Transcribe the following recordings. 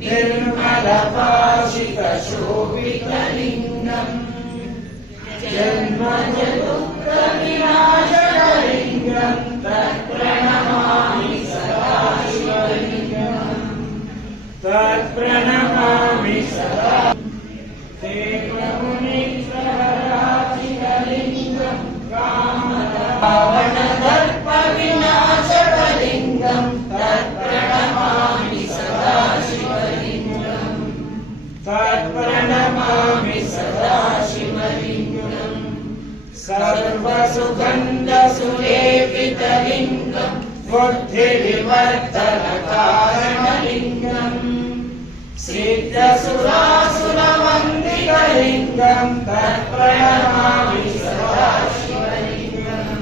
निर्मलभाषितशोभितलिङ्गम् जन्मजदुःखविनाशकलिङ्गम् तत्प्रणमामि सदा शिवलिङ्गम् तत्प्रणमामि सदा देवमुनिग्रहराजितलिङ्गम् कामरावणदर्पविनाशकलिङ्गम् तत्प्रणमामि सदा शिवलिङ्गम् तत्प्रणमामि सदा शिवलिङ्गम् सर्वसुगन्धसुलेपितलिङ्गम् बुद्धिविवर्धनकारणलिङ्गम् सिद्धसुरासुरवन्दितलिङ्गम् तत्प्रणमामि सदा शिवलिङ्गम्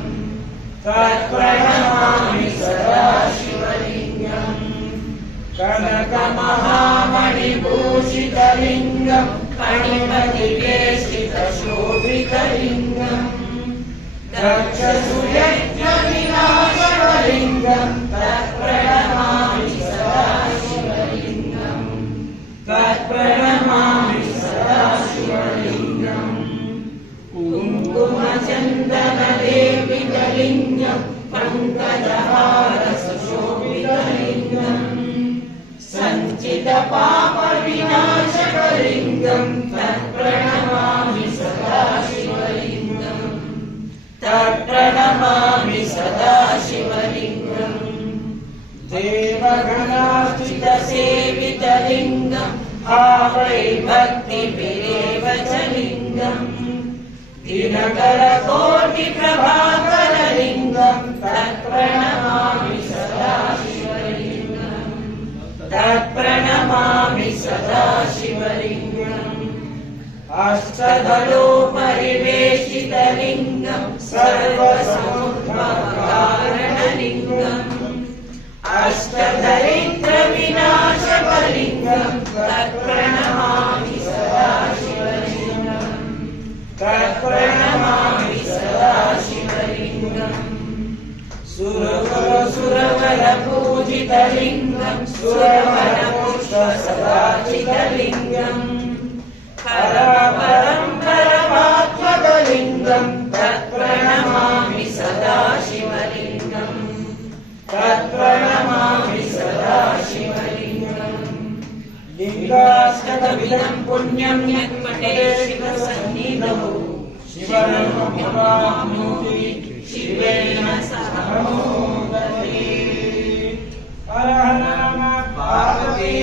तत्प्रणमामि सदा शिवलिङ्गम् कनकमहामणिभूषितलिङ्गम् फणिमतिवेष्टितशोभितलिङ्गम् दक्षसुयज्ञविनाशकलिङ्गम् तत्प्रणमामि सदा शिवलिङ्गम् तत्प्रणमामि सदा शिवलिङ्गम् कुङ्कुमचन्दनलेपितलिङ्गम् पङ्कजहारसुशोभितलिङ्गम् सञ्चितपापविनाशकलिङ्गम् तत्प्रणमामि सदा शिवलिङ्गम् तत्प्रणमामि सदा शिवलिङ्गम् देवगणार्चितसेवितलिङ्गम् भावै भक्तिभिरेव च लिङ्गम् दिनकरकोटिप्रभाकरलिङ्गम् तत्प्रणमामि सदा शिवलिङ्गम् तत्प्रणमामि सदा शिवलिङ्गम् अष्टदलोपरिवेशितलिङ्गम् सर्वसमुद्भवकारणलिङ्गम् अष्टदरिद्रविनाशकलिङ्गम् तत्प्रणमामि सदा शिवलिङ्गम् तत्प्रणमामि सदा शिवलिङ्गम् सुरवरपूजितलिङ्गम् सुरवरपुष्पसदाचितलिङ्गम् परमपरं परमात्मकलिङ्गम् तत्प्रणमामि सदा शिवलिङ्गम् तत्प्रणमामि सदा शिवलिङ्गम् लिङ्गाष्टकमिदं पुण्यं यत् पठेत् शिवसन्निधौ शिवलोकमवाप्नोति शिवेन सह मोदते। हर हर नमः पार्वती।